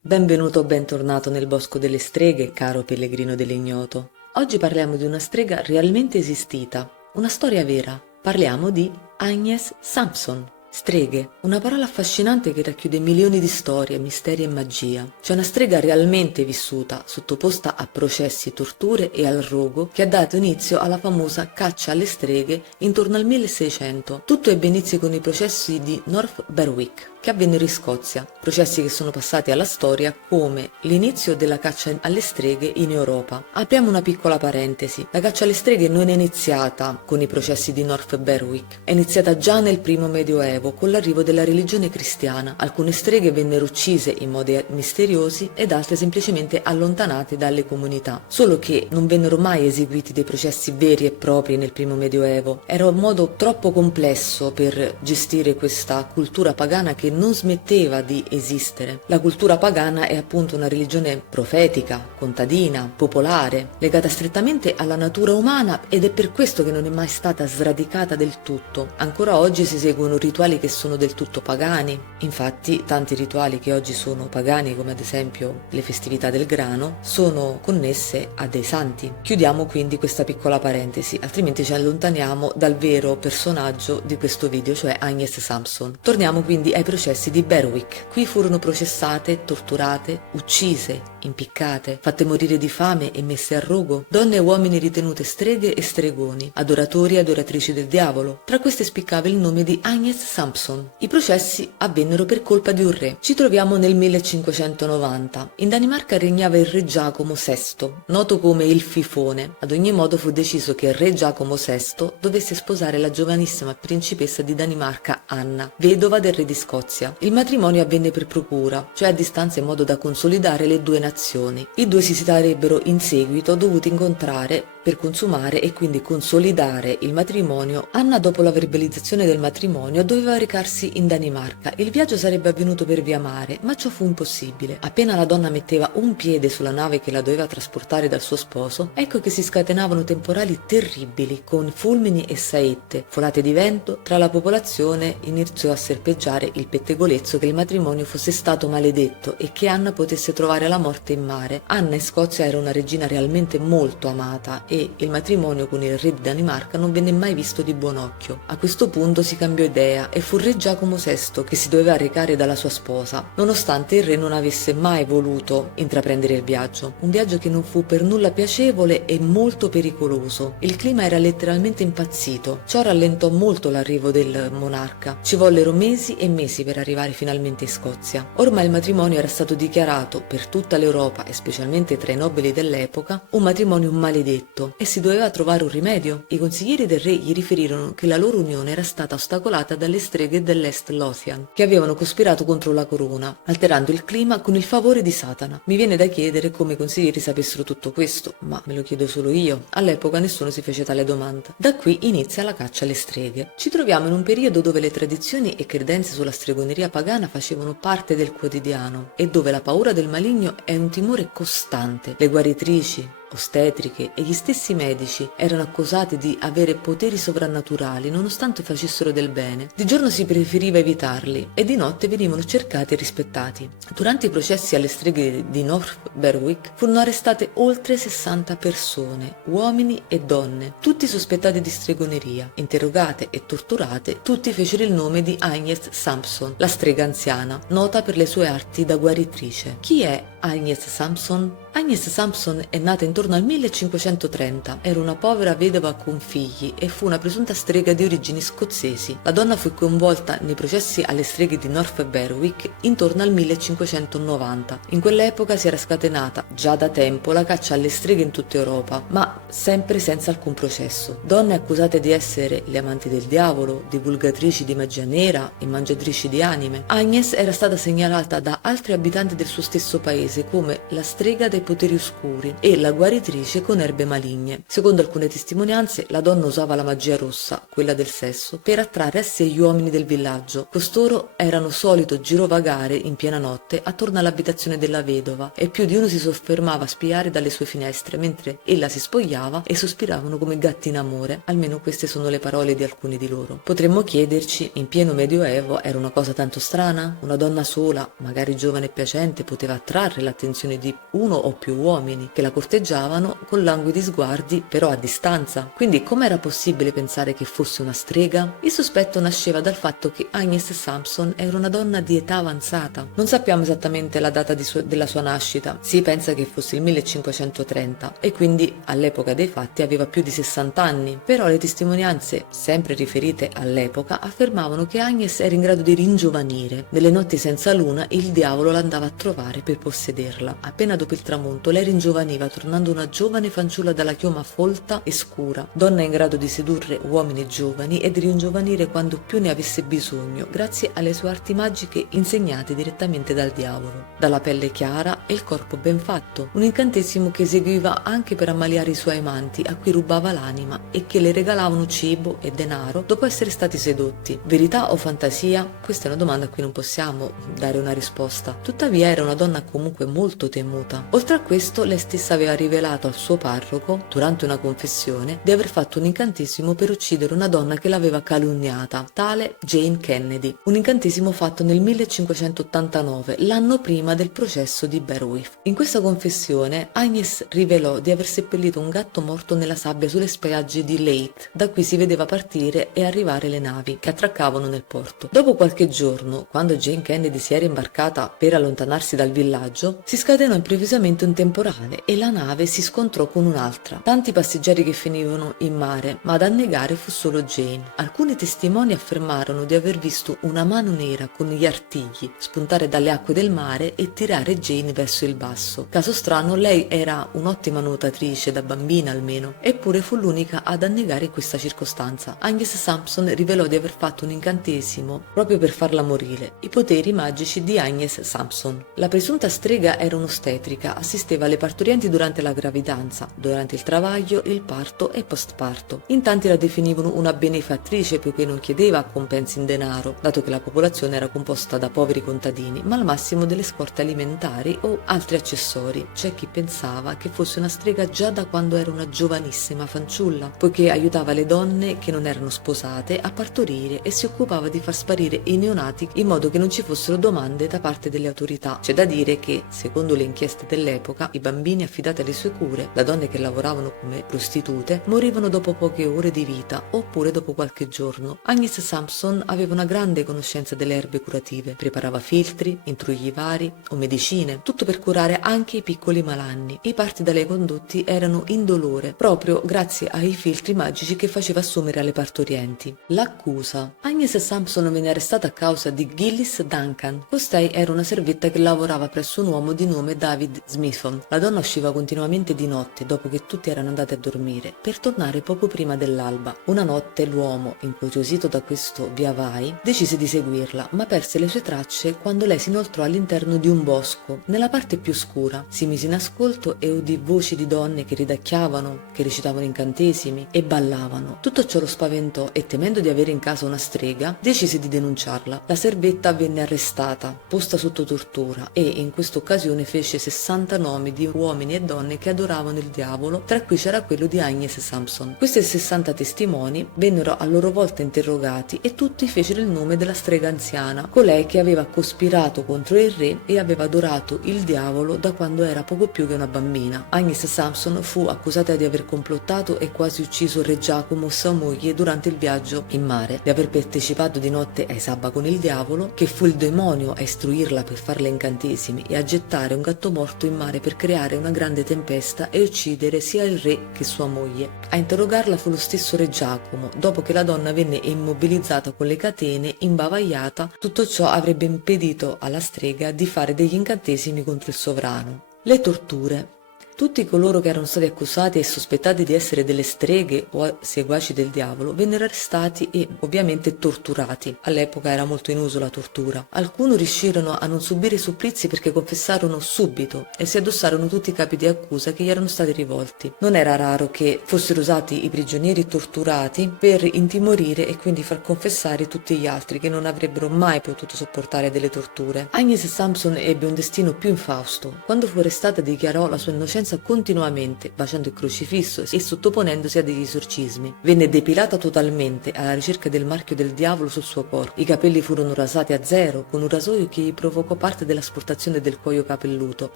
Benvenuto o bentornato nel bosco delle streghe, caro pellegrino dell'ignoto. Oggi parliamo di una strega realmente esistita, una storia vera. Parliamo di Agnes Sampson. Streghe, una parola affascinante che racchiude milioni di storie, misteri e magia. C'è una strega realmente vissuta, sottoposta a processi, torture e al rogo, che ha dato inizio alla famosa caccia alle streghe intorno al 1600. Tutto ebbe inizio con i processi di North Berwick, che avvennero in Scozia, processi che sono passati alla storia come l'inizio della caccia alle streghe in Europa. Apriamo una piccola parentesi: la caccia alle streghe non è iniziata con i processi di North Berwick, è iniziata già nel primo medioevo con l'arrivo della religione cristiana. Alcune streghe vennero uccise in modi misteriosi ed altre semplicemente allontanate dalle comunità, solo che non vennero mai eseguiti dei processi veri e propri nel primo medioevo. Era un modo troppo complesso per gestire questa cultura pagana che non smetteva di esistere. La cultura pagana è appunto una religione profetica, contadina, popolare, legata strettamente alla natura umana, ed è per questo che non è mai stata sradicata del tutto. Ancora oggi si eseguono rituali che sono del tutto pagani. Infatti tanti rituali che oggi sono pagani, come ad esempio le festività del grano, sono connesse a dei santi. Chiudiamo quindi questa piccola parentesi, altrimenti ci allontaniamo dal vero personaggio di questo video, cioè Agnes Sampson. Torniamo quindi ai processi di Berwick. Qui furono processate, torturate, uccise, impiccate, fatte morire di fame e messe a rogo donne e uomini ritenute streghe e stregoni, adoratori e adoratrici del diavolo. Tra queste spiccava il nome di Agnes Sampson. I processi avvennero per colpa di un re. Ci troviamo nel 1590. In Danimarca regnava il re Giacomo VI, noto come il Fifone. Ad ogni modo fu deciso che il re Giacomo VI dovesse sposare la giovanissima principessa di Danimarca Anna, vedova del re di Scozia. Il matrimonio avvenne per procura, cioè a distanza, in modo da consolidare le due nazioni. I due si sarebbero in seguito dovuti incontrare per consumare e quindi consolidare il matrimonio. Anna, dopo la verbalizzazione del matrimonio, doveva recarsi in Danimarca. Il viaggio sarebbe avvenuto per via mare, ma ciò fu impossibile. Appena la donna metteva un piede sulla nave che la doveva trasportare dal suo sposo, ecco che si scatenavano temporali terribili, con fulmini e saette, folate di vento. Tra la popolazione iniziò a serpeggiare il pettegolezzo che il matrimonio fosse stato maledetto e che Anna potesse trovare la morte in mare. Anna in Scozia era una regina realmente molto amata e il matrimonio con il re di Danimarca non venne mai visto di buon occhio. A questo punto si cambiò idea e fu il re Giacomo VI che si doveva recare dalla sua sposa, nonostante il re non avesse mai voluto intraprendere il viaggio. Un viaggio che non fu per nulla piacevole e molto pericoloso. Il clima era letteralmente impazzito. Ciò rallentò molto l'arrivo del monarca. Ci vollero mesi e mesi per arrivare finalmente in Scozia. Ormai il matrimonio era stato dichiarato per tutta l'Europa e specialmente tra i nobili dell'epoca un matrimonio maledetto, e si doveva trovare un rimedio. I consiglieri del re gli riferirono che la loro unione era stata ostacolata dalle streghe dell'Est Lothian, che avevano cospirato contro la corona, alterando il clima con il favore di Satana. Mi viene da chiedere come i consiglieri sapessero tutto questo, ma me lo chiedo solo io. All'epoca nessuno si fece tale domanda. Da qui inizia la caccia alle streghe. Ci troviamo in un periodo dove le tradizioni e credenze sulla stregoneria pagana facevano parte del quotidiano e dove la paura del maligno è un timore costante. Le guaritrici, ostetriche e gli stessi medici erano accusati di avere poteri sovrannaturali nonostante facessero del bene. Di giorno si preferiva evitarli e di notte venivano cercati e rispettati. Durante i processi alle streghe di North Berwick furono arrestate oltre 60 persone, uomini e donne, tutti sospettati di stregoneria. Interrogate e torturate, tutti fecero il nome di Agnes Sampson, la strega anziana, nota per le sue arti da guaritrice. Chi è Agnes Sampson? Agnes Sampson è nata intorno al 1530, era una povera vedova con figli e fu una presunta strega di origini scozzesi. La donna fu coinvolta nei processi alle streghe di North Berwick intorno al 1590. In quell'epoca si era scatenata già da tempo la caccia alle streghe in tutta Europa, ma sempre senza alcun processo. Donne accusate di essere le amanti del diavolo, divulgatrici di magia nera e mangiatrici di anime. Agnes era stata segnalata da altri abitanti del suo stesso paese come la strega del ai poteri oscuri e la guaritrice con erbe maligne. Secondo alcune testimonianze, la donna usava la magia rossa, quella del sesso, per attrarre a sé gli uomini del villaggio. Costoro erano solito girovagare in piena notte attorno all'abitazione della vedova e più di uno si soffermava a spiare dalle sue finestre mentre ella si spogliava e sospiravano come gatti in amore. Almeno queste sono le parole di alcuni di loro. Potremmo chiederci, in pieno medioevo era una cosa tanto strana? Una donna sola, magari giovane e piacente, poteva attrarre l'attenzione di uno o più uomini che la corteggiavano con languidi sguardi, però a distanza. Quindi com'era possibile pensare che fosse una strega? Il sospetto nasceva dal fatto che Agnes Sampson era una donna di età avanzata. Non sappiamo esattamente la data della sua nascita, si pensa che fosse il 1530 e quindi all'epoca dei fatti aveva più di 60 anni, però le testimonianze, sempre riferite all'epoca, affermavano che Agnes era in grado di ringiovanire. Nelle notti senza luna il diavolo l'andava a trovare per possederla. Appena dopo il tramonto lei ringiovaniva, tornando una giovane fanciulla dalla chioma folta e scura, donna in grado di sedurre uomini giovani e di ringiovanire quando più ne avesse bisogno, grazie alle sue arti magiche insegnate direttamente dal diavolo. Dalla pelle chiara e il corpo ben fatto, un incantesimo che eseguiva anche per ammaliare i suoi amanti, a cui rubava l'anima e che le regalavano cibo e denaro dopo essere stati sedotti. Verità o fantasia? Questa è una domanda a cui non possiamo dare una risposta. Tuttavia era una donna comunque molto temuta. Oltre a questo, lei stessa aveva rivelato al suo parroco, durante una confessione, di aver fatto un incantesimo per uccidere una donna che l'aveva calunniata, tale Jane Kennedy. Un incantesimo fatto nel 1589, l'anno prima del processo di Beowulf. In questa confessione, Agnes rivelò di aver seppellito un gatto morto nella sabbia sulle spiagge di Leith, da cui si vedeva partire e arrivare le navi che attraccavano nel porto. Dopo qualche giorno, quando Jane Kennedy si era imbarcata per allontanarsi dal villaggio, si scatenò improvvisamente un temporale e la nave si scontrò con un'altra. Tanti passeggeri che finivano in mare, ma ad annegare fu solo Jane. Alcuni testimoni affermarono di aver visto una mano nera con gli artigli spuntare dalle acque del mare e tirare Jane verso il basso. Caso strano, lei era un'ottima nuotatrice, da bambina almeno, eppure fu l'unica ad annegare in questa circostanza. Agnes Sampson rivelò di aver fatto un incantesimo proprio per farla morire, i poteri magici di Agnes Sampson. La presunta strega era un'ostetrica, assisteva le partorienti durante la gravidanza, durante il travaglio, il parto e postparto. In tanti la definivano una benefattrice poiché non chiedeva compensi in denaro, dato che la popolazione era composta da poveri contadini, ma al massimo delle scorte alimentari o altri accessori. C'è chi pensava che fosse una strega già da quando era una giovanissima fanciulla, poiché aiutava le donne che non erano sposate a partorire e si occupava di far sparire i neonati in modo che non ci fossero domande da parte delle autorità. C'è da dire che, secondo le inchieste dell'epoca, i bambini affidati alle sue cure, da donne che lavoravano come prostitute, morivano dopo poche ore di vita oppure dopo qualche giorno. Agnes Sampson aveva una grande conoscenza delle erbe curative, preparava filtri, intrugli vari o medicine, tutto per curare anche i piccoli malanni. I parti da lei condotti erano indolore, proprio grazie ai filtri magici che faceva assumere alle partorienti. L'accusa. Agnes Sampson venne arrestata a causa di Gillis Duncan. Costei era una servetta che lavorava presso un uomo di nome David Smithson. La donna usciva continuamente di notte, dopo che tutti erano andati a dormire, per tornare poco prima dell'alba. Una notte l'uomo, incuriosito da questo via vai, decise di seguirla, ma perse le sue tracce quando lei si inoltrò all'interno di un bosco, nella parte più scura. Si mise in ascolto e udì voci di donne che ridacchiavano, che recitavano incantesimi e ballavano. Tutto ciò lo spaventò e, temendo di avere in casa una strega, decise di denunciarla. La servetta venne arrestata, posta sotto tortura e in questa occasione fece 60 nomi di uomini e donne che adoravano il diavolo, tra cui c'era quello di Agnes Sampson. Questi 60 testimoni vennero a loro volta interrogati e tutti fecero il nome della strega anziana, colei che aveva cospirato contro il re e aveva adorato il diavolo da quando era poco più che una bambina. Agnes Sampson fu accusata di aver complottato e quasi ucciso re Giacomo, sua moglie, durante il viaggio in mare, di aver partecipato di notte ai sabba con il diavolo, che fu il demonio a istruirla per farle incantesimi e a gettare un gatto morto in mare per creare una grande tempesta e uccidere sia il re che sua moglie. A interrogarla fu lo stesso re Giacomo. Dopo che la donna venne immobilizzata con le catene, imbavagliata, tutto ciò avrebbe impedito alla strega di fare degli incantesimi contro il sovrano. Le torture. Tutti coloro che erano stati accusati e sospettati di essere delle streghe o seguaci del diavolo vennero arrestati e ovviamente torturati. All'epoca era molto in uso la tortura. Alcuni riuscirono a non subire i supplizi perché confessarono subito e si addossarono tutti i capi di accusa che gli erano stati rivolti. Non era raro che fossero usati i prigionieri torturati per intimorire e quindi far confessare tutti gli altri che non avrebbero mai potuto sopportare delle torture. Agnes Sampson ebbe un destino più infausto. Quando fu arrestata dichiarò la sua innocenza continuamente, baciando il crocifisso e sottoponendosi a degli esorcismi. Venne depilata totalmente alla ricerca del marchio del diavolo sul suo corpo. I capelli furono rasati a zero con un rasoio che gli provocò parte dell'asportazione del cuoio capelluto.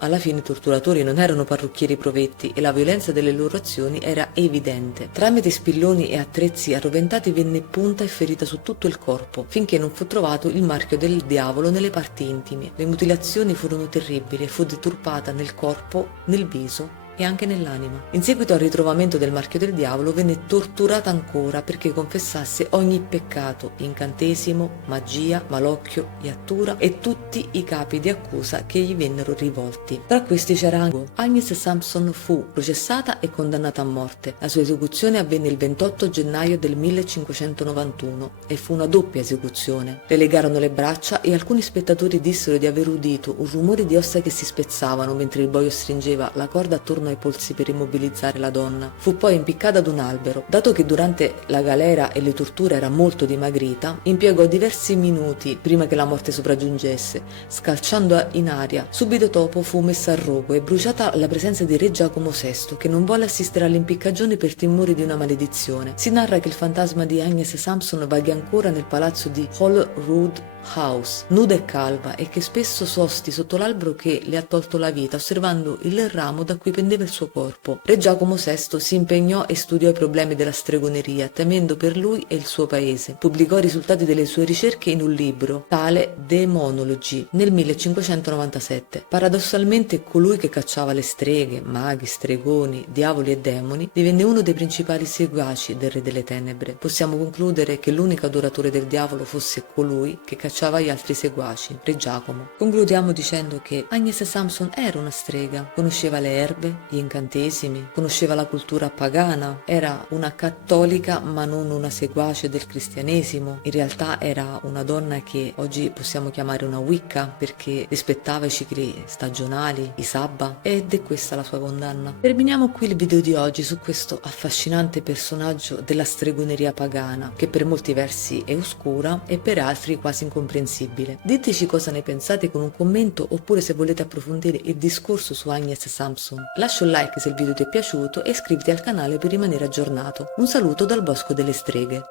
Alla fine i torturatori non erano parrucchieri provetti e la violenza delle loro azioni era evidente. Tramite spilloni e attrezzi arroventati venne punta e ferita su tutto il corpo, finché non fu trovato il marchio del diavolo nelle parti intime. Le mutilazioni furono terribili e fu deturpata nel corpo, nel viso e anche nell'anima. In seguito al ritrovamento del marchio del diavolo venne torturata ancora perché confessasse ogni peccato, incantesimo, magia, malocchio, iattura e tutti i capi di accusa che gli vennero rivolti. Tra questi c'era anche Agnes Sampson. Fu processata e condannata a morte. La sua esecuzione avvenne il 28 gennaio del 1591 e fu una doppia esecuzione. Le legarono le braccia e alcuni spettatori dissero di aver udito un rumore di ossa che si spezzavano mentre il boio stringeva la corda attorno ai polsi per immobilizzare la donna. Fu poi impiccata ad un albero. Dato che durante la galera e le torture era molto dimagrita, impiegò diversi minuti prima che la morte sopraggiungesse, scalciando in aria. Subito dopo fu messa a rogo e bruciata alla presenza di re Giacomo VI, che non volle assistere all'impiccagione per timore di una maledizione. Si narra che il fantasma di Agnes Sampson vaghi ancora nel palazzo di Holyrood House, nuda e calva, e che spesso sosti sotto l'albero che le ha tolto la vita, osservando il ramo da cui pendeva il suo corpo. Re Giacomo VI si impegnò e studiò i problemi della stregoneria, temendo per lui e il suo paese. Pubblicò i risultati delle sue ricerche in un libro, tale Demonology, nel 1597. Paradossalmente, colui che cacciava le streghe, maghi, stregoni, diavoli e demoni, divenne uno dei principali seguaci del Re delle Tenebre. Possiamo concludere che l'unico adoratore del diavolo fosse colui che cacciava gli altri seguaci, Re Giacomo. Concludiamo dicendo che Agnes Sampson era una strega, conosceva le erbe, gli incantesimi, conosceva la cultura pagana, era una cattolica ma non una seguace del cristianesimo. In realtà era una donna che oggi possiamo chiamare una Wicca perché rispettava i cicli stagionali, i sabba, ed è questa la sua condanna. Terminiamo qui il video di oggi su questo affascinante personaggio della stregoneria pagana, che per molti versi è oscura e per altri quasi incomprensibile. Diteci cosa ne pensate con un commento, oppure se volete approfondire il discorso su Agnes Sampson. Lascia un like se il video ti è piaciuto e iscriviti al canale per rimanere aggiornato. Un saluto dal Bosco delle Streghe.